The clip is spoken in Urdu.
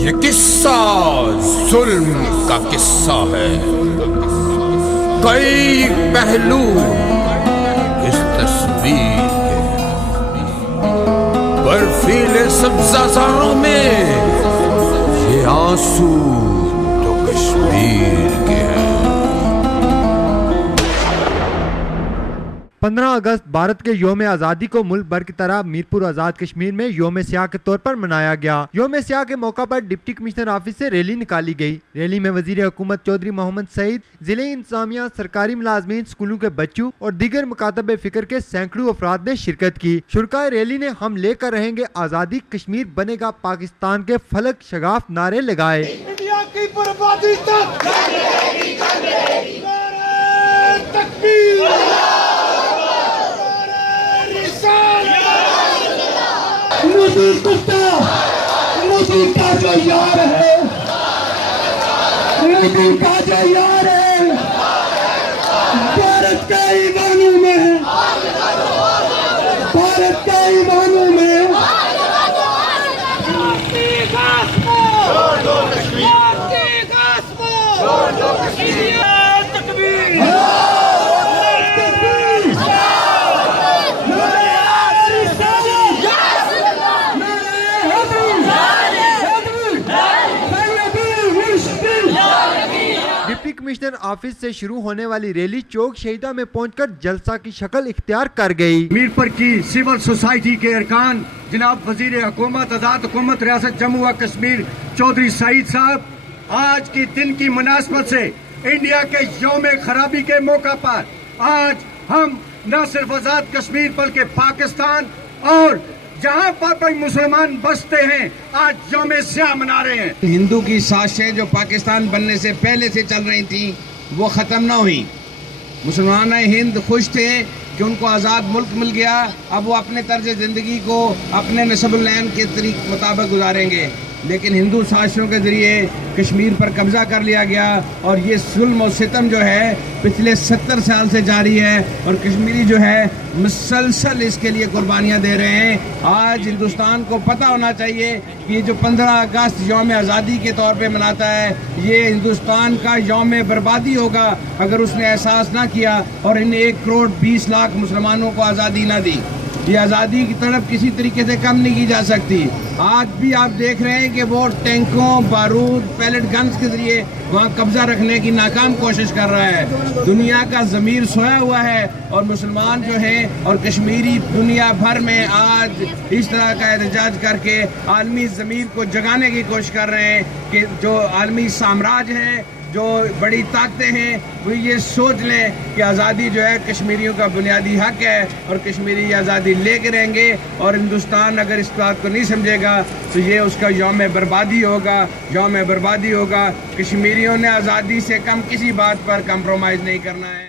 یہ قصہ ظلم کا قصہ ہے، کئی پہلو اس تصویر کے، برفیلے سبزہ زاروں میں یہ آنسو تو کشمیر کے ہیں۔ 15 اگست بھارت کے یوم آزادی کو ملک بھر کی طرح میرپور آزاد کشمیر میں یوم سیاہ کے طور پر منایا گیا۔ یوم سیاہ کے موقع پر ڈپٹی کمشنر آفس سے ریلی نکالی گئی۔ ریلی میں وزیر حکومت چودھری محمد سعید، ضلع انتظامیہ، سرکاری ملازمین، اسکولوں کے بچوں اور دیگر مکاتب فکر کے سینکڑوں افراد نے شرکت کی۔ شرکائے ریلی نے "ہم لے کر رہیں گے آزادی، کشمیر بنے گا پاکستان" کے فلک شگاف نعرے لگائے۔ انڈیا کی بربادی تک تکبیر، مودی کتا، مودی کا جو یار ہے، مودی کا جو یار ہے، بھارت کے ایوانوں میں، بھارت کے ایوانوں میں ڈپٹی کمشنر آفس سے شروع ہونے والی ریلی چوک شہیدہ میں پہنچ کر جلسہ کی شکل اختیار کر گئی۔ میرپور کی سول سوسائٹی کے ارکان جناب وزیر حکومت آزاد حکومت ریاست جموں و کشمیر چودھری سعید صاحب، آج کی دن کی مناسبت سے انڈیا کے یوم خرابی کے موقع پر آج ہم نہ صرف آزاد کشمیر بلکہ پاکستان اور جہاں پر کوئی مسلمان بستے ہیں آج یوم سیاہ منا رہے ہیں۔ ہندو کی سازشیں جو پاکستان بننے سے پہلے سے چل رہی تھیں وہ ختم نہ ہوئی۔ مسلمان ہند خوش تھے کہ ان کو آزاد ملک مل گیا، اب وہ اپنے طرز زندگی کو اپنے نسب العین کے طریق مطابق گزاریں گے، لیکن ہندو سازشوں کے ذریعے کشمیر پر قبضہ کر لیا گیا اور یہ ظلم و ستم جو ہے پچھلے 70 سال سے جاری ہے اور کشمیری جو ہے مسلسل اس کے لیے قربانیاں دے رہے ہیں۔ آج ہندوستان کو پتہ ہونا چاہیے کہ یہ جو 15 اگست یوم آزادی کے طور پہ مناتا ہے یہ ہندوستان کا یوم بربادی ہوگا اگر اس نے احساس نہ کیا اور ان 1 کروڑ 20 لاکھ مسلمانوں کو آزادی نہ دی۔ یہ آزادی کی طرف کسی طریقے سے کم نہیں کی جا سکتی۔ آج بھی آپ دیکھ رہے ہیں کہ وہ ٹینکوں، بارود، پیلٹ گنز کے ذریعے وہاں قبضہ رکھنے کی ناکام کوشش کر رہا ہے۔ دنیا کا ضمیر سویا ہوا ہے اور مسلمان جو ہیں اور کشمیری دنیا بھر میں آج اس طرح کا احتجاج کر کے عالمی ضمیر کو جگانے کی کوشش کر رہے ہیں کہ جو عالمی سامراج ہیں، جو بڑی طاقتیں ہیں، وہ یہ سوچ لیں کہ آزادی جو ہے کشمیریوں کا بنیادی حق ہے اور کشمیری آزادی لے کے رہیں گے، اور ہندوستان اگر اس بات کو نہیں سمجھے گا تو یہ اس کا یوم بربادی ہوگا، یوم بربادی ہوگا۔ کشمیریوں نے آزادی سے کم کسی بات پر کمپرومائز نہیں کرنا ہے۔